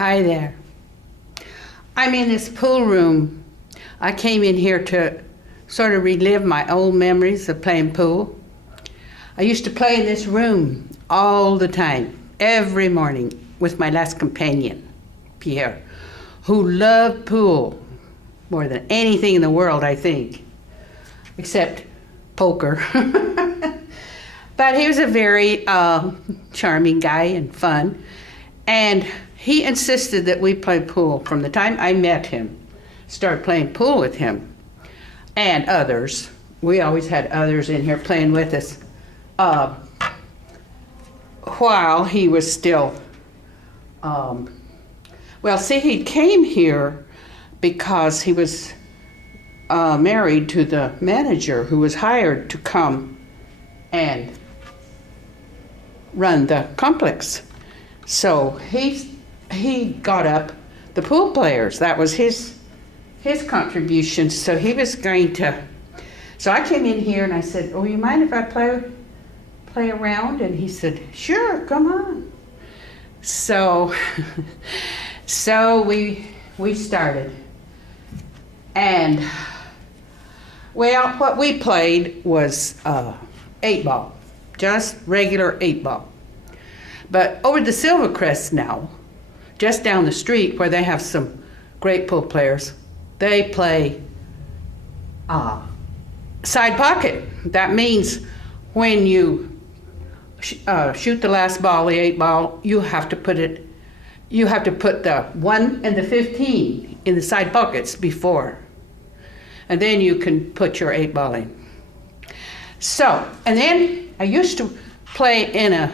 Hi there. I'm in this pool room. I came in here to sort of relive my old memories of playing pool. I used to play in this room all the time, every morning, with my last companion, Pierre, who loved pool more than anything in the world, I think, except poker. But he was a very charming guy and fun. And he insisted that we play pool from the time I met him, started playing pool with him and others. We always had others in here playing with us while he was still, he came here because he was married to the manager who was hired to come and run the complex. So he got up the pool players. That was his contribution. So he was going to. So I came in here and I said, "Oh, you mind if I play around?" And he said, "Sure, come on." So we started, and what we played was 8-ball, just regular 8-ball. But over the Silvercrest now, just down the street where they have some great pool players, they play side pocket. That means when you shoot the last ball, the 8-ball, you have to put the 1 and the 15 in the side pockets before. And then you can put your 8-ball in. So, and then I used to play in a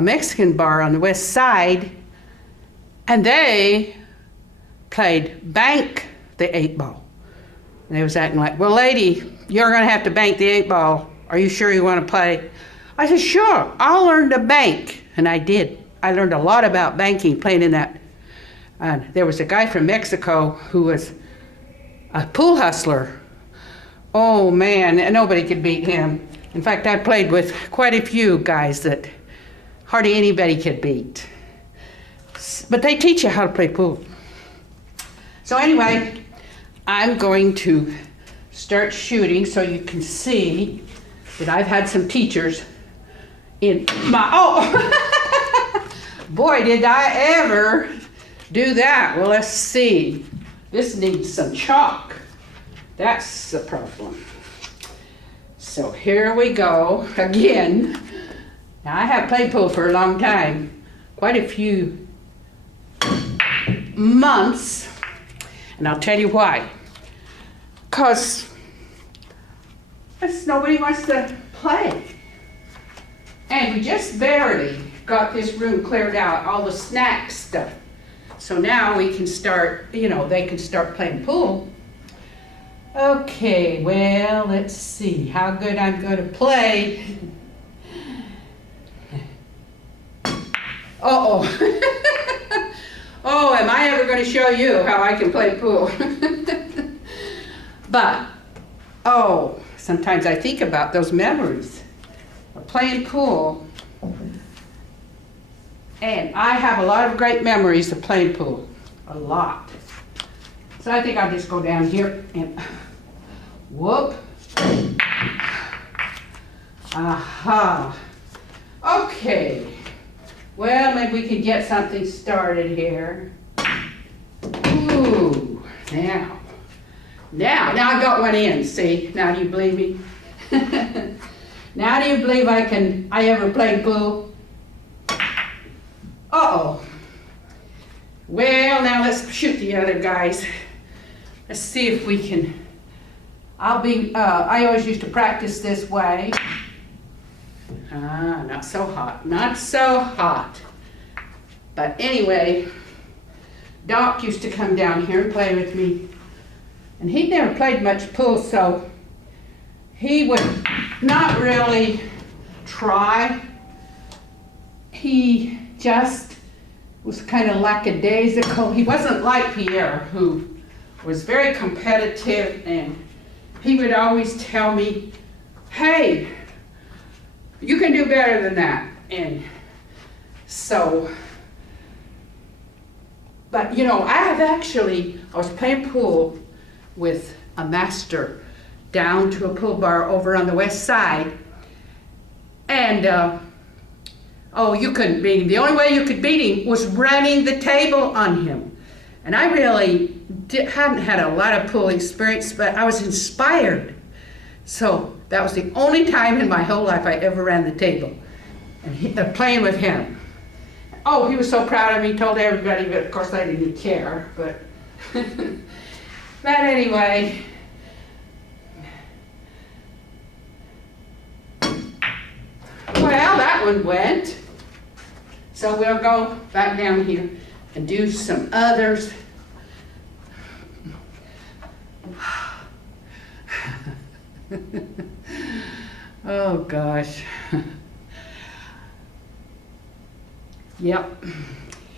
Mexican bar on the west side, and they played bank the 8-ball. And they was acting like, "Well, lady, you're gonna have to bank the 8-ball. Are you sure you wanna play?" I said, "Sure, I'll learn to bank." And I did. I learned a lot about banking playing in that. And there was a guy from Mexico who was a pool hustler. Oh man, and nobody could beat him. In fact, I played with quite a few guys that hardly anybody could beat. But they teach you how to play pool. So anyway, I'm going to start shooting so you can see that I've had some teachers in my, boy, did I ever do that. Well, let's see. This needs some chalk. That's the problem. So here we go again. Now, I have played pool for a long time, quite a few months, and I'll tell you why. Because nobody wants to play. And we just barely got this room cleared out, all the snack stuff. So now we can start, they can start playing pool. Okay, well, let's see how good I'm going to play. Uh-oh. Oh, am I ever going to show you how I can play pool? But, sometimes I think about those memories of playing pool. And I have a lot of great memories of playing pool. A lot. So I think I'll just go down here and whoop. Aha. Okay. Well, maybe we can get something started here. Ooh, now I got one in, see? Now do you believe me? Now do you believe I ever played pool? Uh-oh. Well, now let's shoot the other guys. Let's see if we can. I always used to practice this way. Not so hot, not so hot. But anyway, Doc used to come down here and play with me. And he'd never played much pool, so he would not really try. He just was kind of lackadaisical. He wasn't like Pierre, who was very competitive, and he would always tell me, "Hey, you can do better than that." And so, But you know, I was playing pool with a master down to a pool bar over on the west side. And, you couldn't beat him. The only way you could beat him was running the table on him. And I really hadn't had a lot of pool experience, but I was inspired. So that was the only time in my whole life I ever ran the table, and playing with him. Oh, he was so proud of me, told everybody, but of course I didn't care. But, but anyway. Well, that one went. So we'll go back down here and do some others. Oh gosh. Yep.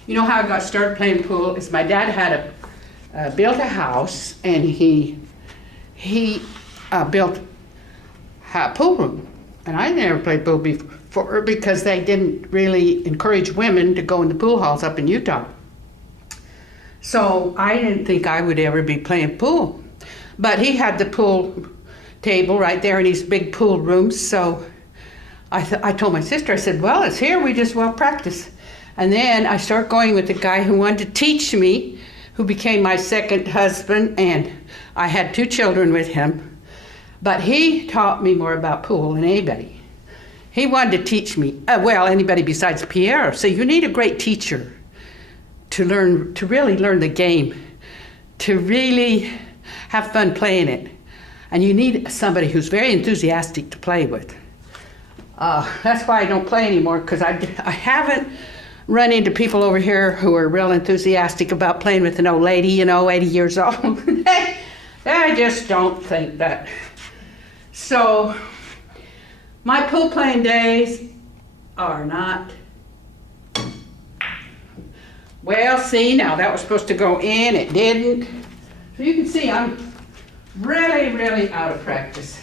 You know how I got started playing pool is my dad had built a house, and he built a pool room. And I never played pool before because they didn't really encourage women to go in the pool halls up in Utah. So I didn't think I would ever be playing pool. But he had the pool table right there in his big pool room. So I told my sister, I said, well, it's here, we just well practice. And then I started going with the guy who wanted to teach me, who became my second husband, and I had 2 children with him. But he taught me more about pool than anybody. He wanted to teach me, anybody besides Pierre. So you need a great teacher to really learn the game, to really have fun playing it. And you need somebody who's very enthusiastic to play with. That's why I don't play anymore, because I haven't run into people over here who are real enthusiastic about playing with an old lady, 80 years old. I just don't think that. So, my pool playing days are not. Well, see, now that was supposed to go in, it didn't. So you can see I'm really, really out of practice.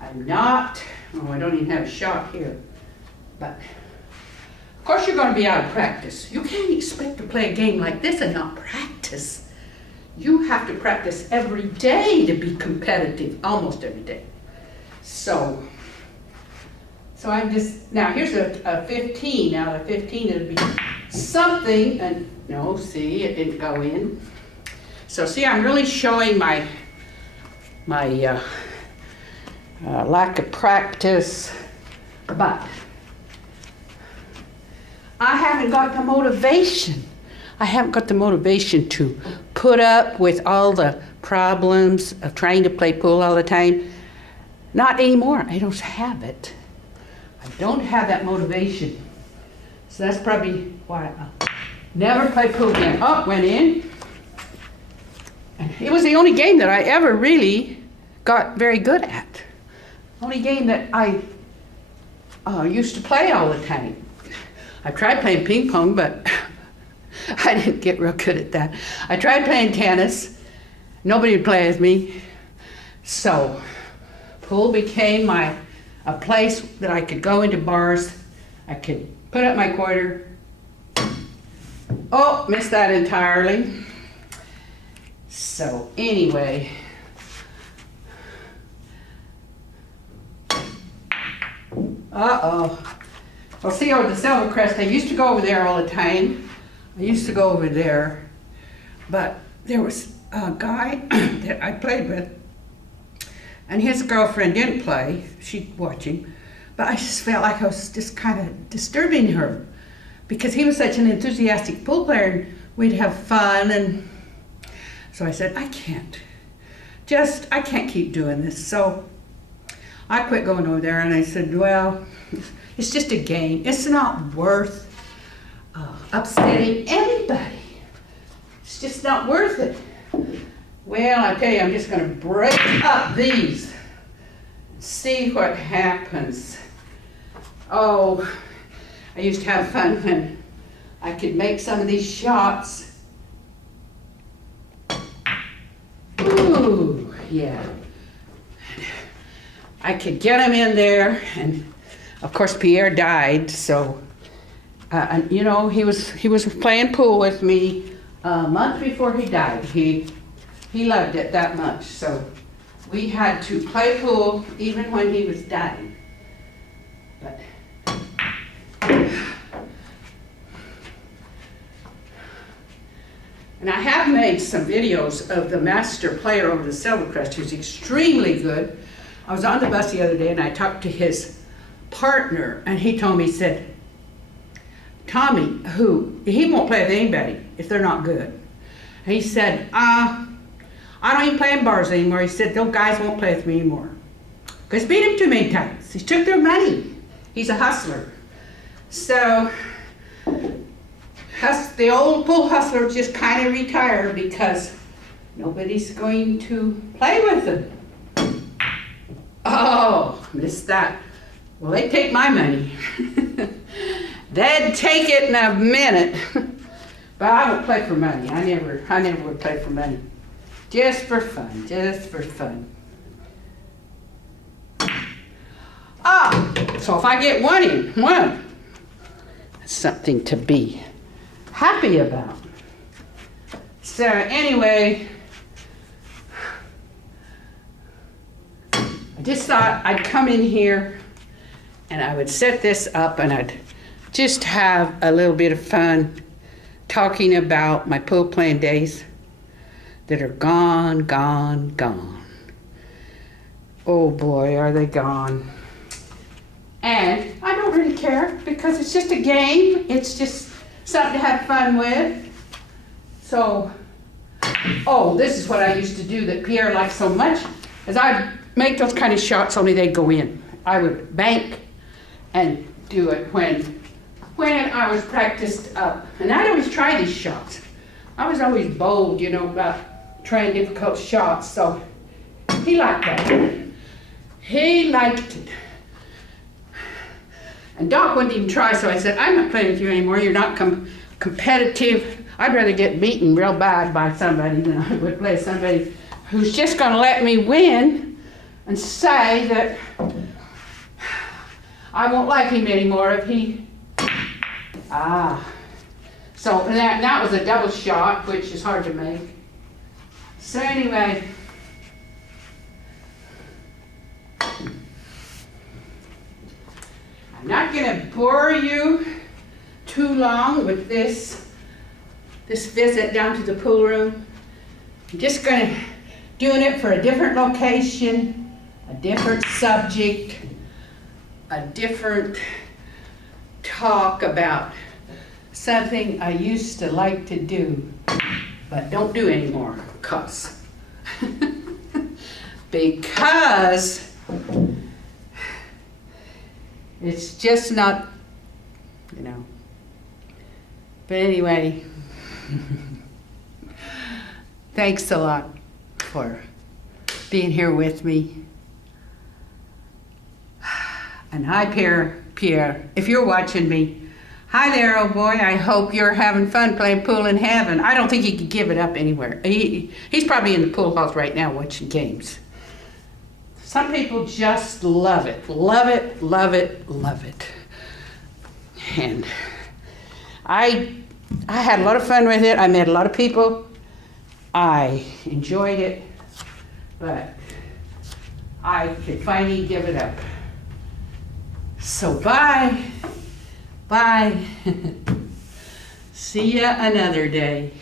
I'm not, I don't even have a shot here. But, of course you're going to be out of practice. You can't expect to play a game like this and not practice. You have to practice every day to be competitive, almost every day. So I'm just, now here's a 15. Now the 15 it'll be something, and no, see, it didn't go in. So see, I'm really showing my lack of practice, but I haven't got the motivation. I haven't got the motivation to put up with all the problems of trying to play pool all the time. Not anymore. I don't have it. I don't have that motivation. So that's probably why I'll never play pool again. Oh, went in. And it was the only game that I ever really got very good at. Only game that I used to play all the time. I tried playing ping pong, but I didn't get real good at that. I tried playing tennis. Nobody would play with me. So pool became a place that I could go into bars. I could put up my quarter. Oh, missed that entirely. So anyway, uh-oh. Well, see, over the Silvercrest, I used to go over there all the time. I used to go over there, but there was a guy that I played with, and his girlfriend didn't play. She'd watch him, but I just felt like I was just kind of disturbing her because he was such an enthusiastic pool player, and we'd have fun, and so I said, I can't keep doing this. So I quit going over there, and I said, well, it's just a game. It's not worth upsetting anybody. It's just not worth it. Well, I tell you, I'm just going to break up these. See what happens. Oh, I used to have fun when I could make some of these shots. Ooh, yeah. I could get them in there, and of course Pierre died, so and, he was playing pool with me. a month before he died. He loved it that much, so we had to play pool even when he was dying. But and I have made some videos of the master player over the Silver Crest, who's extremely good. I was on the bus the other day and I talked to his partner, and he told me, he said, Tommy, he won't play with anybody if they're not good. And he said, I don't even play in bars anymore. He said, those guys won't play with me anymore. Because beat him too many times. He took their money. He's a hustler. So, the old pool hustler just kind of retired because nobody's going to play with him. Oh, missed that. Well, they take my money. They'd take it in a minute. But I won't play for money. I never would play for money. Just for fun, just for fun. So if I get one, that's something to be happy about. So anyway, I just thought I'd come in here and I would set this up and I'd just have a little bit of fun talking about my pool playing days that are gone, gone, gone. Oh boy, are they gone. And I don't really care because it's just a game. It's just something to have fun with. So, this is what I used to do that Pierre liked so much, is I'd make those kind of shots, only they'd go in. I would bank and do it when I was practiced up. And I'd always try these shots. I was always bold, about trying difficult shots. So he liked that. He liked it. And Doc wouldn't even try, so I said, I'm not playing with you anymore. You're not competitive. I'd rather get beaten real bad by somebody than I would play somebody who's just going to let me win and say that I won't like him anymore if he... So that was a double shot, which is hard to make. So anyway... I'm not going to bore you too long with this visit down to the pool room. I'm just going to doing it for a different location, a different subject, a different talk about something I used to like to do, but don't do anymore, because it's just not, But anyway, thanks a lot for being here with me. And hi, Pierre, if you're watching me, hi there, old boy. I hope you're having fun playing pool in heaven. I don't think he could give it up anywhere. He's probably in the pool halls right now watching games. Some people just love it, love it, love it, love it. And I had a lot of fun with it. I met a lot of people. I enjoyed it, but I could finally give it up. So bye. See ya another day.